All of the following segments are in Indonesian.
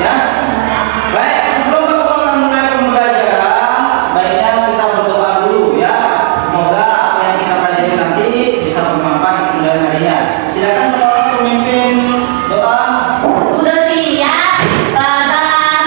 ya. Baik, sebelum kita mulai pembelajaran, baiknya kita berdoa dulu ya. Semoga apa yang kita pelajari nanti bisa bermanfaat di kemudian harinya. Silakan seorang pemimpin doa. Udah siap, Bapak mulai.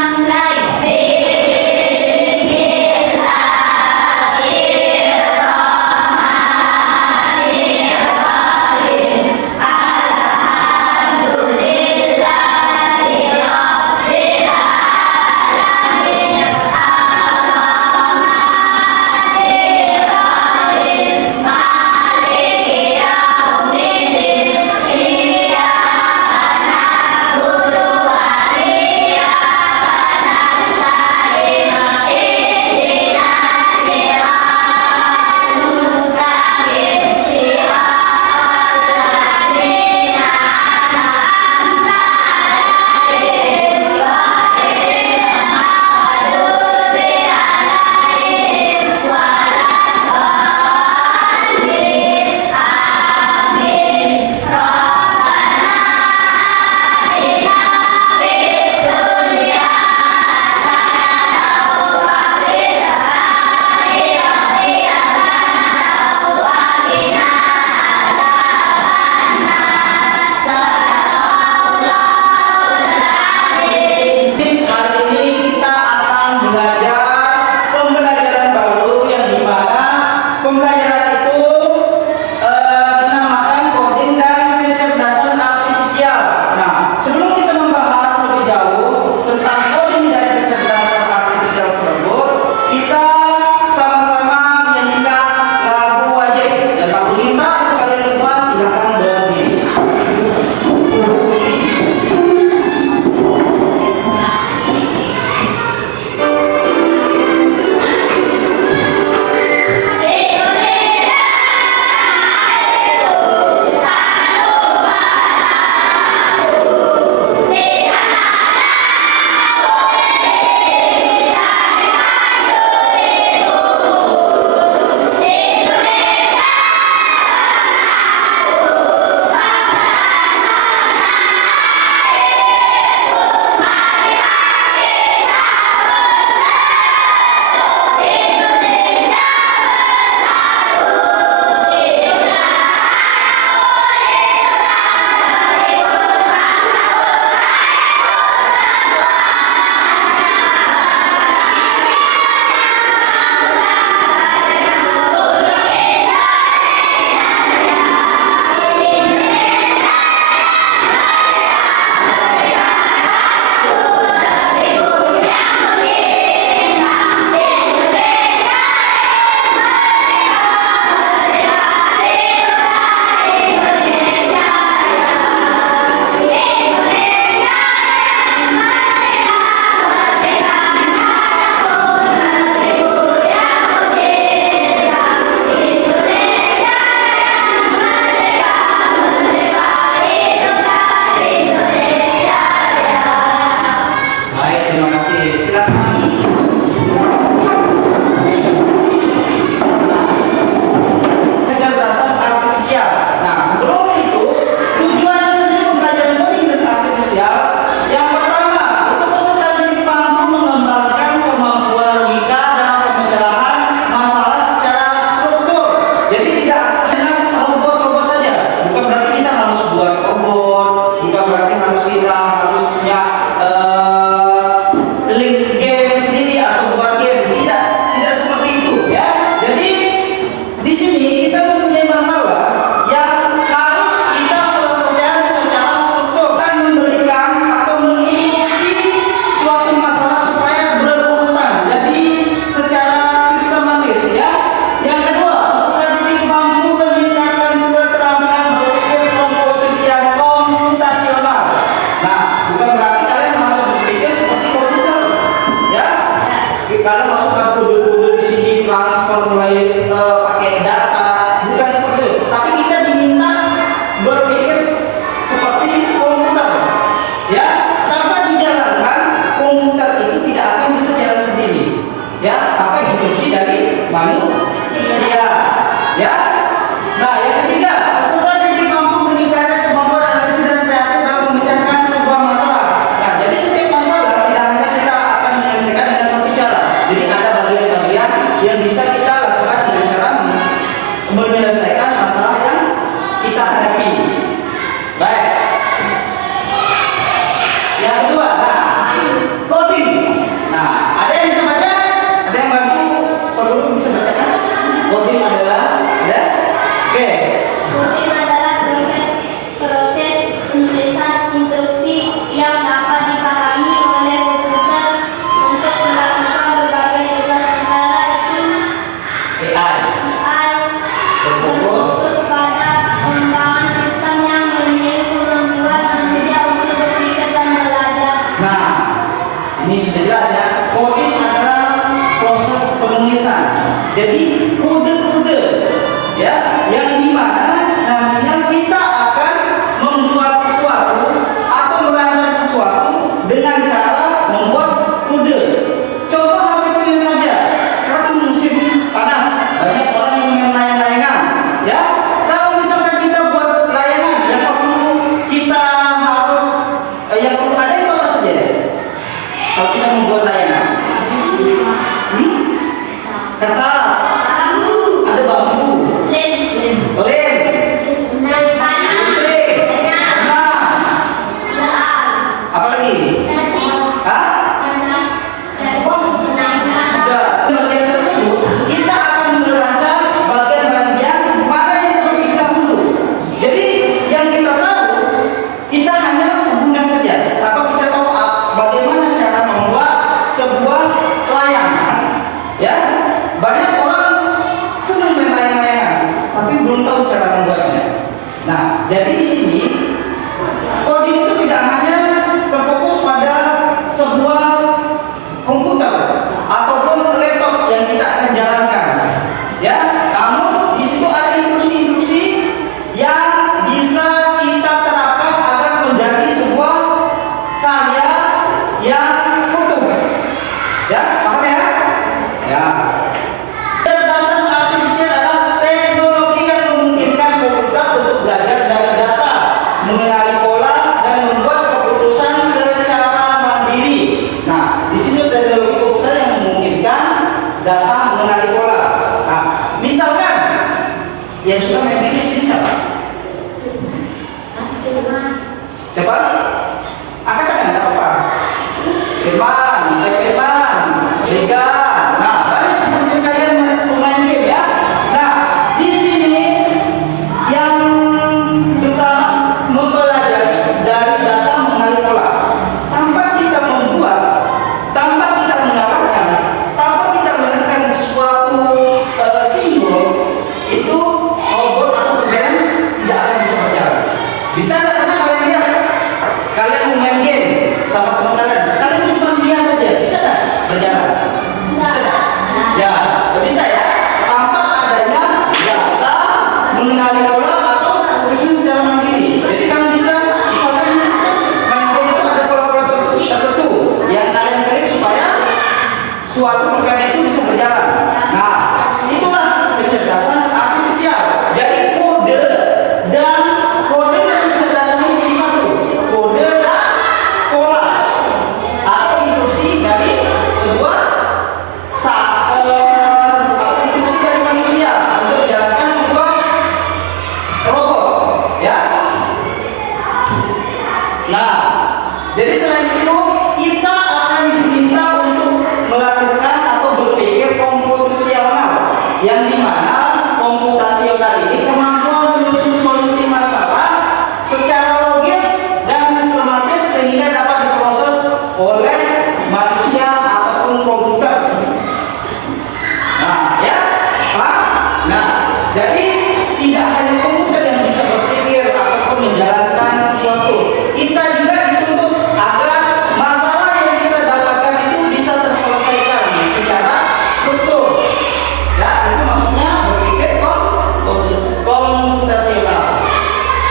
Setelah diberi mampu meningkatkan kemampuan analisis dan kreatif dalam memecahkan sebuah masalah. Nah, jadi setiap masalah kalian mau main game sama teman kalian, kalian cuma lihat aja, bisa nggak berjalan? Bisa nggak? Ya, nggak bisa ya. Tanpa adanya data mengenali pola atau berfungsi secara mandiri. Jadi kalian bisa, misalkan main game itu ada pola-pola tertentu yang kalian klik supaya suatu permainan itu bisa berjalan. Nah, itulah kecerdasan artifisial. Jadi kode dan kode dan kecerdasan ini satu. Kode dan pola atau instruksi dari sebuah instruksi dari manusia untuk menjalankan sebuah robot, ya. Nah, jadi selain itu kita akan diminta untuk melakukan atau berpikir komputasional, yang dimana komputasional ini kemampuan menyusun solusi masalah secara logis dan sistematis sehingga dapat diproses oleh manusia ataupun komputer. Nah, ya, Pak. Nah, jadi tidak hanya komputer yang bisa berpikir ataupun menjalankan sesuatu. Kita juga dituntut agar masalah yang kita dapatkan itu bisa terselesaikan secara struktur. Ya, itu maksudnya berpikir komputasional.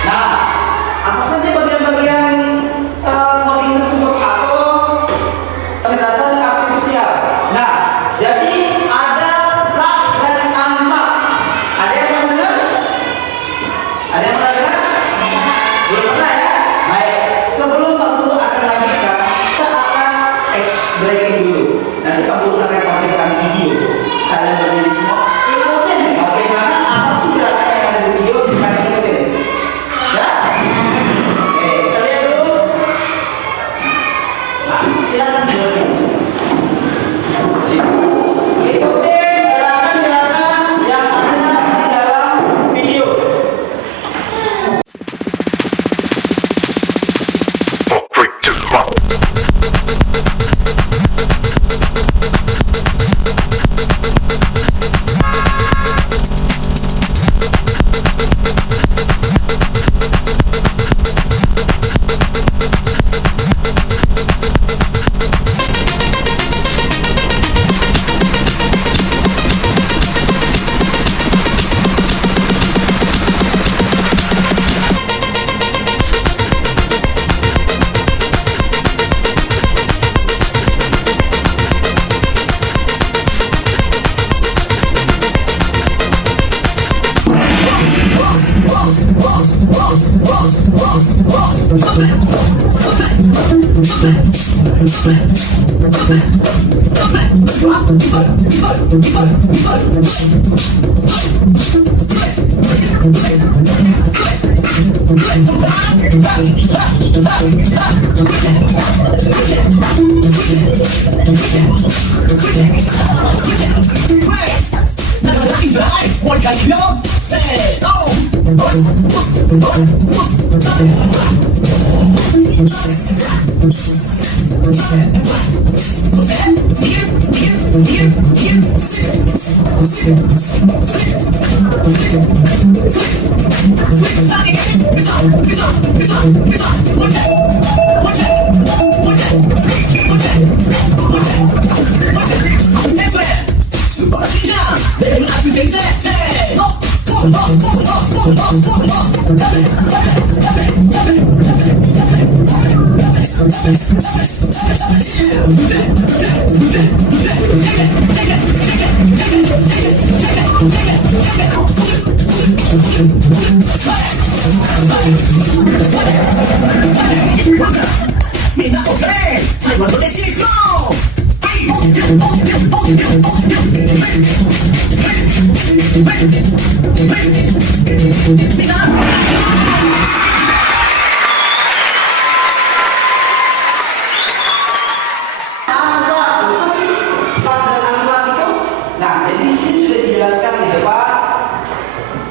Nah, apa saja bagian-bagian coding tersebut atau kecerdasan artifisial? Nah, jadi ada plug dan unplug. Ada yang pernah dengar? Ada yang pernah dengar? Belum pernah ya? Baik, sebelum Pak Guru akan lanjutkan, kita akan breaking dulu. Nanti Pak Guru akan tampilkan video. Kalian berdiri semua, ikutin bagaimana apapun gerakan yang ada di video, kalian ikutin. Ya? Oke, kita lihat dulu. Nah, silakan berdiri. Ikutin gerakan-gerakan yang ada di dalam video. Straight to the bottom. Nah, jadi di sini sudah dijelaskan di depan.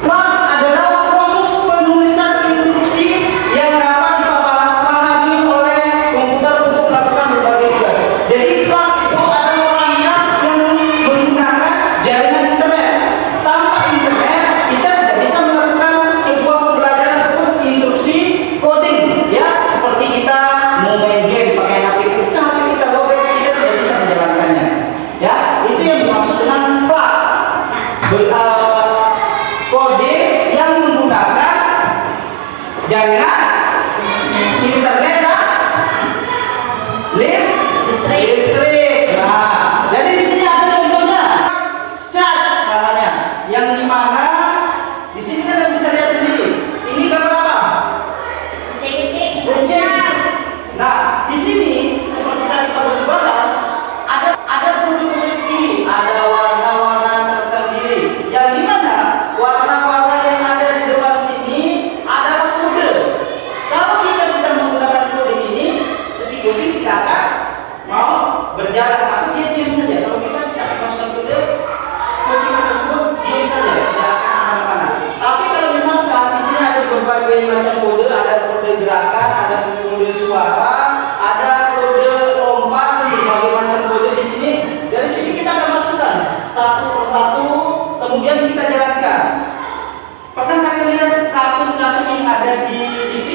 Plug adalah proses penulisan instruksi yang dapat dipahami oleh komputer untuk melakukan berbagai tugas. Jadi plug itu adalah perangkat yang menggunakan jaringan internet. Tanpa internet kita tidak bisa melakukan jaringan internet dan listrik. Nah, jadi di sini ada contohnya charge namanya, yang dimana di sini kan bisa lihat sendiri. Ini gambar apa? Lonceng. Nah, di sini seperti tadi Pak Guru bahas, ada kode sendiri, ada warna-warna tersendiri. Yang dimana warna-warna yang ada di depan sini adalah kode. Kalau kita tidak menggunakan kode ini, security kita akan mau berjalan atau dia diam saja. Kalau kita tidak masukkan kode, kucing tersebut diam saja, tidak akan kemana-mana. Tapi kalau misalkan di sini ada berbagai macam kode, ada kode gerakan, ada kode suara, ada kode lompat, berbagai macam kode di sini. Dari sini kita akan masukkan satu persatu, kemudian kita jalankan. Pernah kalian lihat kartun-kartun yang ada di TV?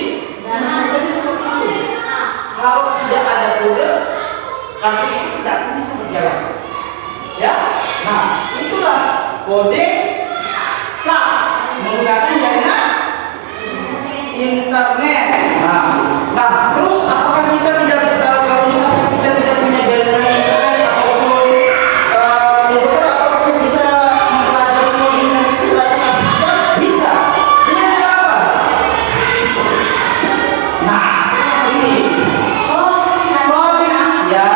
Contohnya seperti itu. Kalau tidak ada kode, kartun itu tidak akan bisa berjalan. Ya, nah itulah kode K menggunakan jaringan internet. Nah, terus apakah kita tidak kalau misalkan kita tidak punya jaringan internet ataupun komputer, apakah kita bisa mempelajari kode internet itu rasakan bisa? Bisa. Dengan cara apa? Nah, ini. Ya,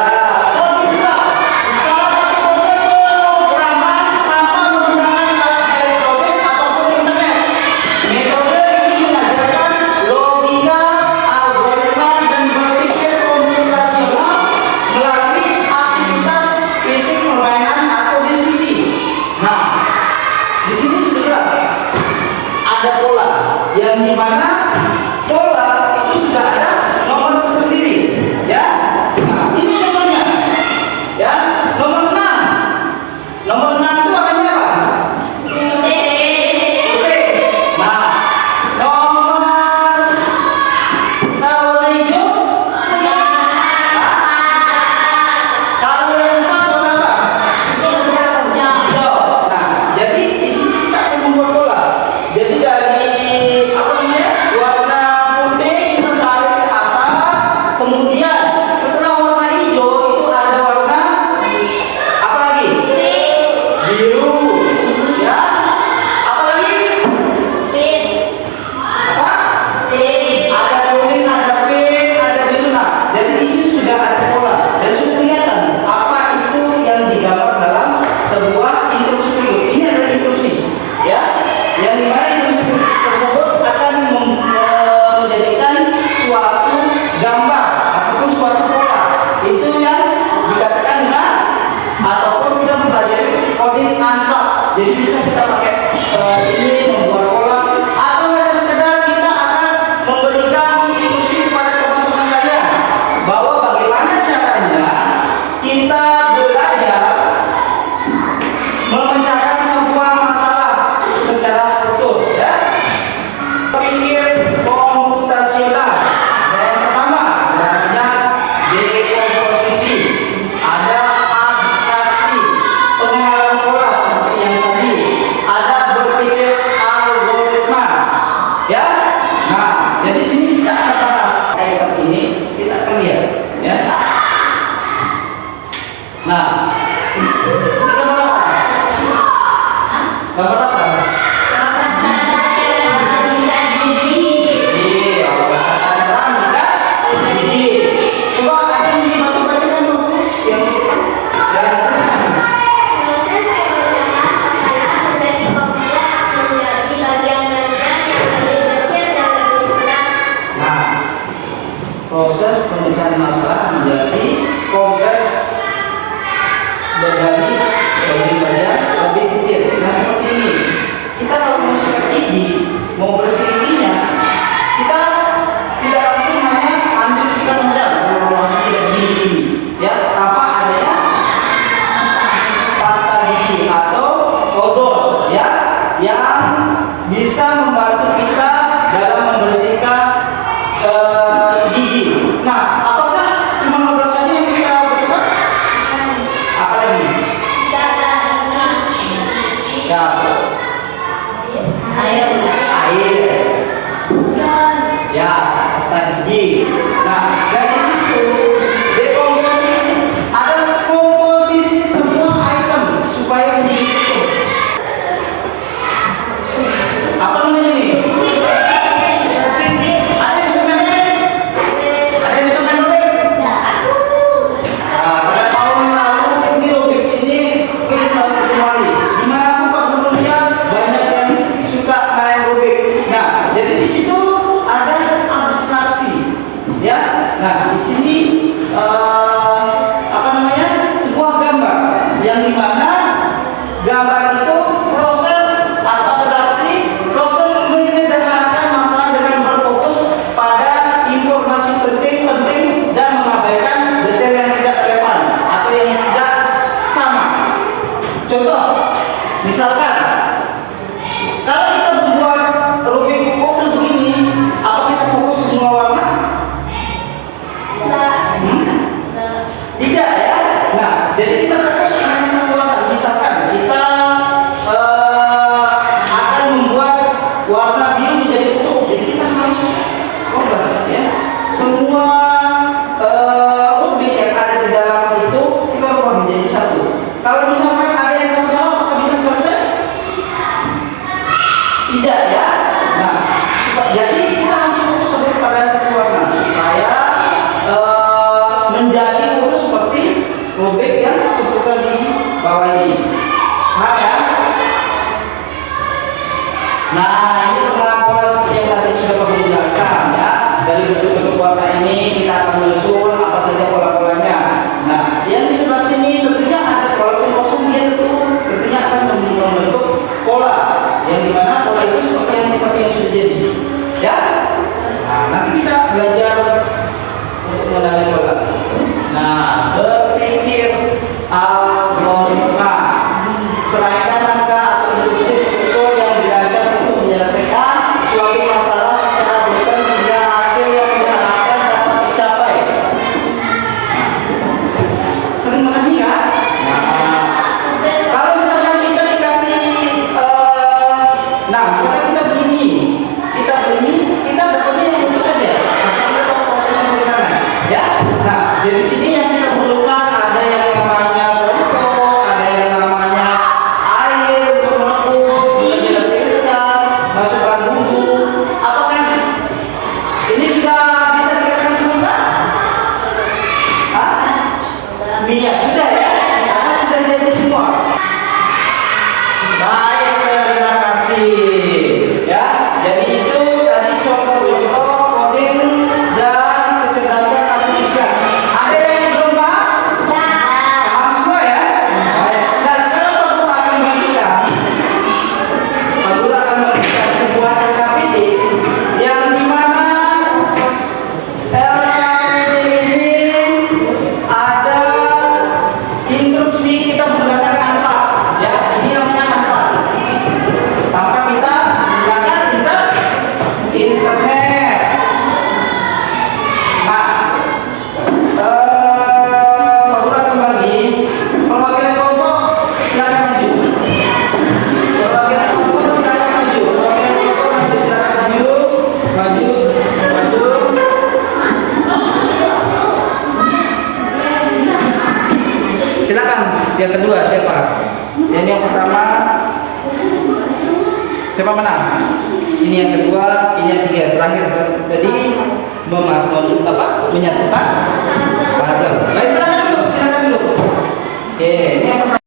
juga salah satu konsep pemrograman tanpa menggunakan alat elektronik ataupun internet. Metode ini mengajarkan logika, algoritma, dan berpikir komputasional melalui aktivitas fisik permainan atau diskusi. Nah, di sini sudah jelas ada pola, yang dimana pola itu sudah ada nomor tersendiri, ya. Nah, ini contohnya, ya. Nomor 6. Nomor 6 itu warnanya apa? Putih. Nah, nomor warna hijau. Kalau yang 4 warna apa? Hijau. Nah, jadi di sini kita akan membuat pola. Jadi dari apa namanya? Warna putih kita tarik ke atas, kemudian setelah warna hijau itu ada warna apa lagi? Biru. Ya. Apa lagi? Apa? Ada kuning, ada pink, ada biru. Nah, jadi di sini sudah ada pola dan sudah kelihatan apa itu yang digambar dalam sebuah instruksi. Ini adalah instruksi, ya, yang dimana instruksi tersebut akan menjadikan suatu gambar ataupun suatu pola. Itu yang dikatakan dengan ataupun kita mempelajari coding unlock. Jadi bisa kita pakai ini membuat pola, atau hanya sekedar kita akan memberikan instruksi kepada teman-teman kalian bahwa bagaimana caranya kita belajar memecahkan sebuah masalah secara struktur, ya. Pikir komputasional. Yang pertama namanya dekomposisi, ada abstraksi, pengenalan pola seperti yang tadi, ada berpikir algoritma, ya. Nah, jadi sini kita akan bahas kayak ini, kita akan lihat, ya. Nah, ini gambar apa? Gambar apa? Iya, ada rambut kan? Gigi. Coba ada yang bisa bantu bacakan dulu yang jelaskan. Proses pemecahan masalah menjadi kompleks menjadi bagian-bagian yang lebih kecil dan lebih mudah. Nah, proses pemecahan masalah menjadi kompleks menjadi bagian-bagian lebih kecil. Nah, seperti ini. Kita kalau mau sikat gigi, mau bersih giginya, kita tidak langsung hanya ambil sikat saja kalau langsung sikat gigi, ya, tanpa adanya pasta gigi atau odol, ya, yang bisa membantu kita dalam membersihkan gigi. Nah, apakah cuma ngobrol saja yang kita butuhkan? Apa lagi? ya strategi. Nah, dari situ dekomposisi ada komposisi semua item supaya menjadi utuh. Apa namanya ini? Ada yang suka main robek? Ada yang suka main robek? Pada tahun lalu ini robek ini selalu kembali. Dimanapun Pak Gubernurnya banyak yang suka main robek. Nah, jadi di situ ada abstraksi, ya. Nah, di sini apa namanya? Sebuah gambar yang dimana gambar itu proses atau abstraksi proses menyederhanakan masalah dengan berfokus pada informasi penting dan mengabaikan detail yang tidak relevan atau yang tidak sama. Contoh, misalkan kalau kita membuat rubik utuh begini, apa kita fokus semua warna? Tidak ya. Nah, jadi kita fokus hanya satu warna. Misalkan kita akan membuat warna biru menjadi utuh, jadi kita harus cover ya. Semua rubik yang ada di dalam itu kita ubah menjadi satu. Kalau misalkan ada yang sama-sama, apakah bisa selesai? Tidak ya. Nah, jadi kita harus fokus pada satu warna supaya menjadi utuh seperti robek yang sebutkan di bawah ini. Paham ya? Nah, ini pengenalan pola seperti yang tadi sudah Bapak jelaskan ya. Dari bentuk-bentuk warna ini kita akan menyusun apa saja pola-polanya. Nah, yang di sebelah sini tentunya ada walaupun kosong dia tentunya akan membentuk pola yang dimana pola itu seperti yang di samping yang sudah jadi. Ya. Nah, nanti kita belajar untuk mengenali pola. Nah, berpikir algoritma. Serahkan angka atau instruksi struktur yang dirancang untuk menyelesaikan suatu masalah secara detail sehingga hasil yang diharapkan dapat dicapai. Sering mengerti kan? Nah, kalau misalkan kita dikasih, misalkan kita begini, kita dapatnya yang itu saja. Maka kita tahu prosesnya bagaimana, ya. Nah, dari sini yang kita perlukan ada yang namanya contoh, ada yang namanya air untuk merebus, kemudian ditiriskan, masukkan bumbu. Apakah ini sudah bisa dikatakan sebentar? Minyak sudah ya, karena sudah jadi semua. Baik, terima kasih. Ya, jadi itu tadi contoh-contoh coding dan kecerdasan artifisial. Ada yang belum paham? Paham semua ya? Baik. Nah, sekarang Pak Guru akan bagikan sebuah LKPD yang dimana LKPD ini ada instruksi kita menggunakan Canva. Ya, ini namanya Canva. Tanpa kita menggunakan internet. Nah, Pak Guru akan bagi perwakilan kelompok silakan maju. Perwakilan kelompok silakan maju. Perwakilan kelompok maju silakan maju. Maju. Silakan. Yang kedua siapa? Yang pertama siapa menang? Ini yang kedua, ini yang ketiga. Terakhir tadi menyatukan puzzle. Baik, silakan dulu. Oke, ini yang pertama.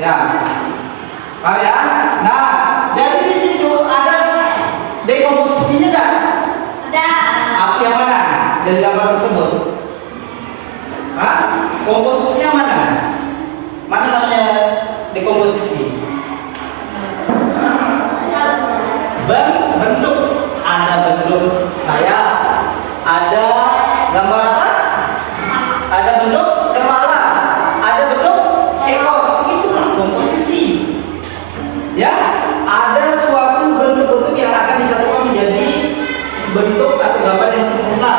Ya. Paham ya? Nah, jadi di situ ada dekomposisinya enggak? Ada. Apa yang mana dari gambar tersebut? Hah? Komposisinya mana? Mana namanya dekomposisi? Bentuk. Ada bentuk sayap, ada gambar apa? Ada bentuk kepala, ada bentuk ekor. Itulah komposisi. Ya, ada suatu bentuk-bentuk yang akan disatukan menjadi bentuk atau gambar yang sempurna.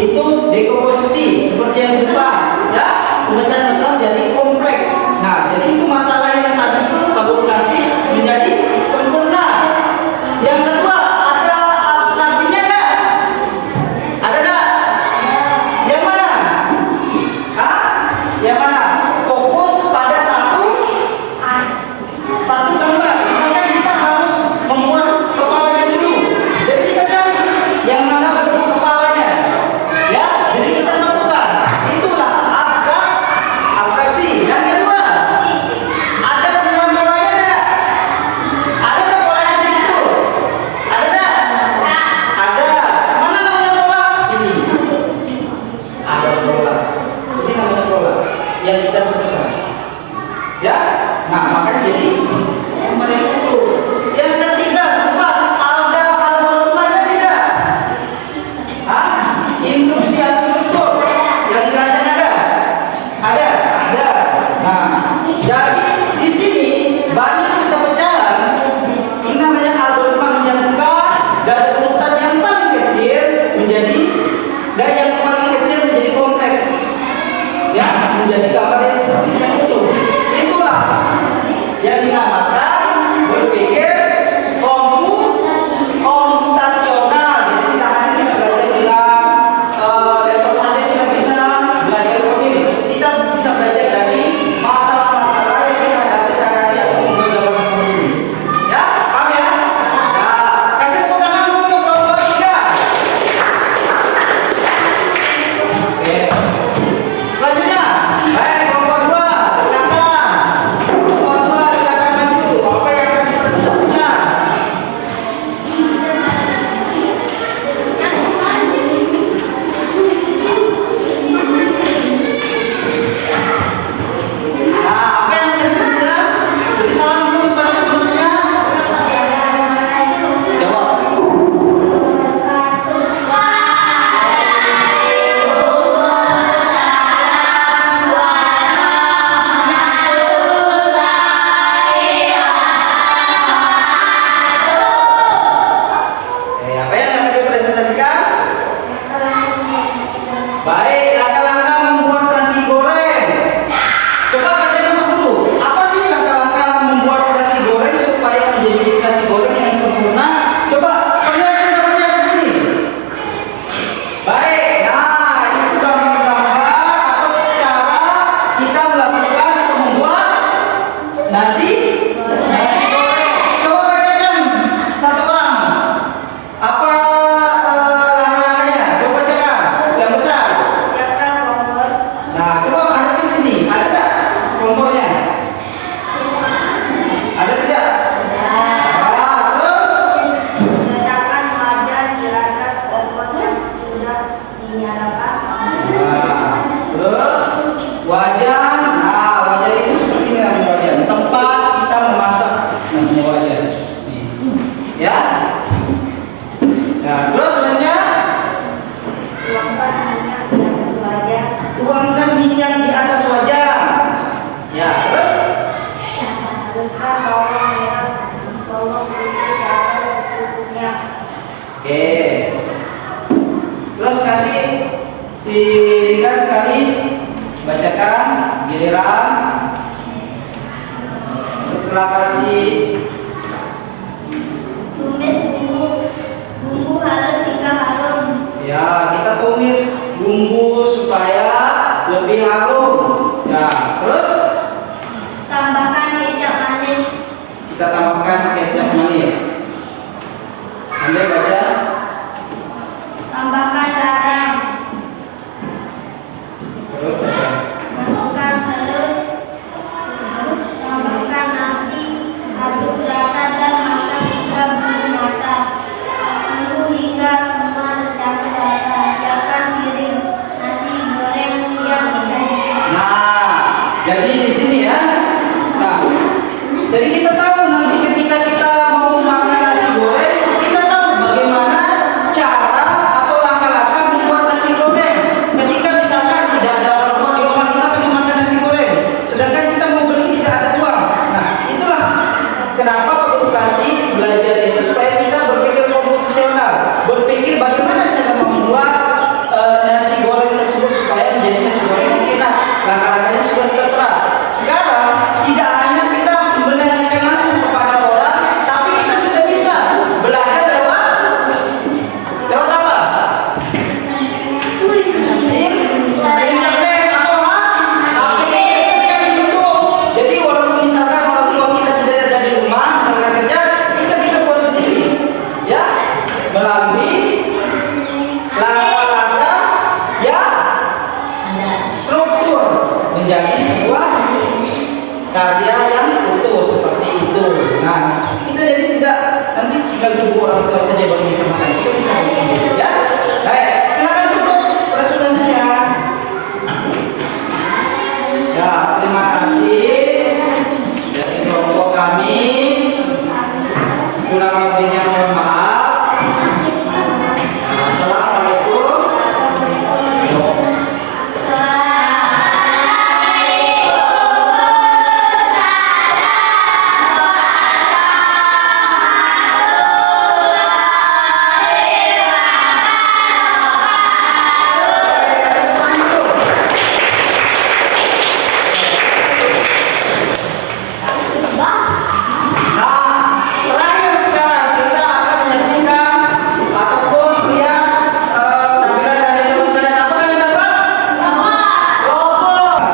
Itu dekomposisi seperti yang di depan. Ya, pemecahan besar menjadi kompleks. Nah, jadi itu masalah yang tadi itu aglomerasi menjadi sempurna. Yang kedua, ada abstraksinya enggak? Ada enggak? Yang mana? Hah? Yang mana? Fokus pada satu gambar. Misalkan kita harus membuat kepalanya dulu. Jadi kita cari yang mana bentuk kepalanya. Ya, jadi kita satukan. Itulah abstraksi. Yang kedua, ada benang bolanya enggak? Ada enggak bolanya di situ? Ada enggak? Ada. Mana namanya bola? Ini. Ada bola. Ini namanya bola. Yang kita sebutkan. Ya. Nah, makanya jadi mereka itu. Yang ketiga, Pak, ada algoritmanya tidak? Hah? Instruksi atau struktur yang dirancang ada? Ada. Nah, jadi di sini banyak pecah-pecahan. Ini namanya algoritma menyambungkan dari urutan yang paling kecil menjadi dari yang paling kecil menjadi kompleks. Ya, menjadi gambar yang seperti yang itu. Itulah yang dinamakan berpikir komputasional. Jadi tidak hanya kita belajar dengan laptop saja kita bisa belajar coding. Kita bisa belajar dari masalah-masalah yang kita hadapi sehari-hari atau membuat gambar seperti ini. Ya, paham ya? Nah, kasih tepuk tangan dulu untuk kelompok 3. Oke. Selanjutnya, baik kelompok 2, silakan. Kelompok 2 silakan maju. Apa yang akan dipresentasikan? Nah, apa yang akan dipresentasikan? Beri salam dulu kepada teman-temannya. Jawab. Apa yang akan dipresentasikan? Baik, langkah-langkah membuat nasi goreng. Coba bacakan dulu. Apa sih langkah-langkah membuat nasi goreng supaya menjadi nasi goreng yang sempurna? Coba perlihatkan gambarnya di sini. Baik, nah itu gambar-gambar atau cara kita melakukan atau membuat nasi goreng. Coba bacakan satu orang. Apa langkah-langkahnya? Coba bacakan yang besar. Siapkan kompor, Nah, coba hadapkan sini. Ada tak kompornya? Ada tidak? Ah, terus? letakkan wajan di atas kompor yang sudah dinyalakan. Nah, terus wajan. Nah, wajan itu seperti ini namanya wajan. Tempat Nah, kita jadi tidak nanti tinggal tunggu orang tua saja baru bisa makan. Kita bisa makan sendiri, ya. Baik, silakan tutup presentasinya. Ya, terima kasih dari kelompok kami. Kurang lebihnya mohon maaf. Assalamualaikum. Nah, terakhir sekarang kita akan menyaksikan ataupun melihat tampilan dari teman kalian. Apa kalian dapat? Robot.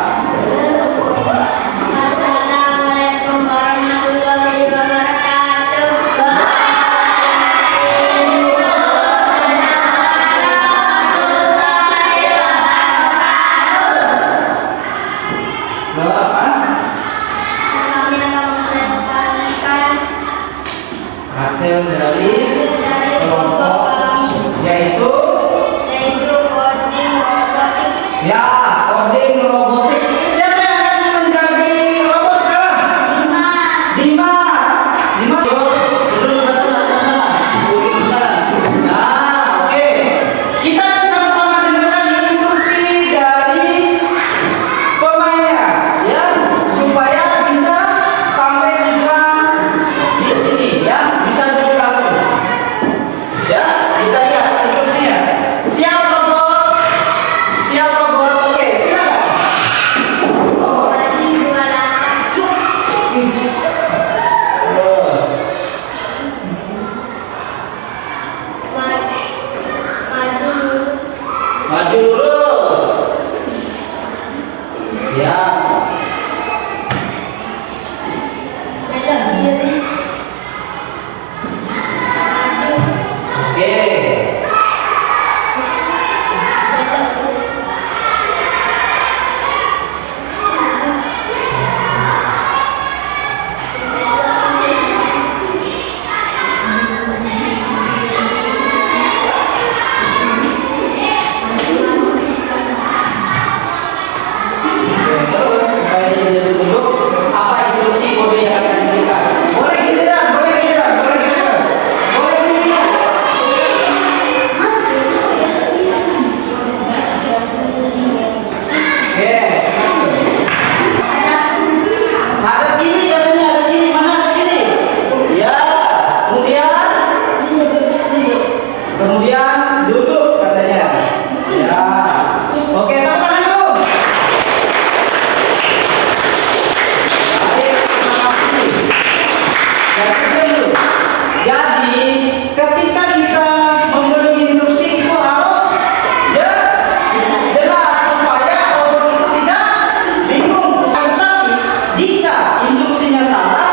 Assalamualaikum warahmatullahi wabarakatuh. Kami akan mempresentasikan Hasil dari dari kelompok kami, yaitu yaitu coding robotik. ya coding robotik. Siapa yang akan menjadi robot sekarang? Dimas. Dimas. Terus sebelah sana, sebelah sana. Sebelah sana. Nah, oke. Kita sama-sama dengarkan instruksi dari pemainnya, ya, supaya bisa sampai tujuan di sini, ya, bisa duduk langsung. Ya, kita lihat instruksinya. Siap robot? Siap robot? Oke, silakan. Robot. Baju dua langkah. Maju lurus. Maju lurus. Ya. Belok kiri. Maju. Oke. Belok kiri. Terus supaya dia duduk, apa instruksi kode yang akan diberikan? Boleh giliran, boleh giliran, boleh giliran. Boleh giliran. Oke. Ada kiri katanya, ada kiri. Mana ada kiri? Ya. Kemudian duduk katanya. Ya. Oke, tepuk tangan dulu. Baik, terima kasih. Jadi, ketika kita memberi instruksi itu harus ya jelas supaya robot itu tidak bingung. Tetapi jika instruksinya salah,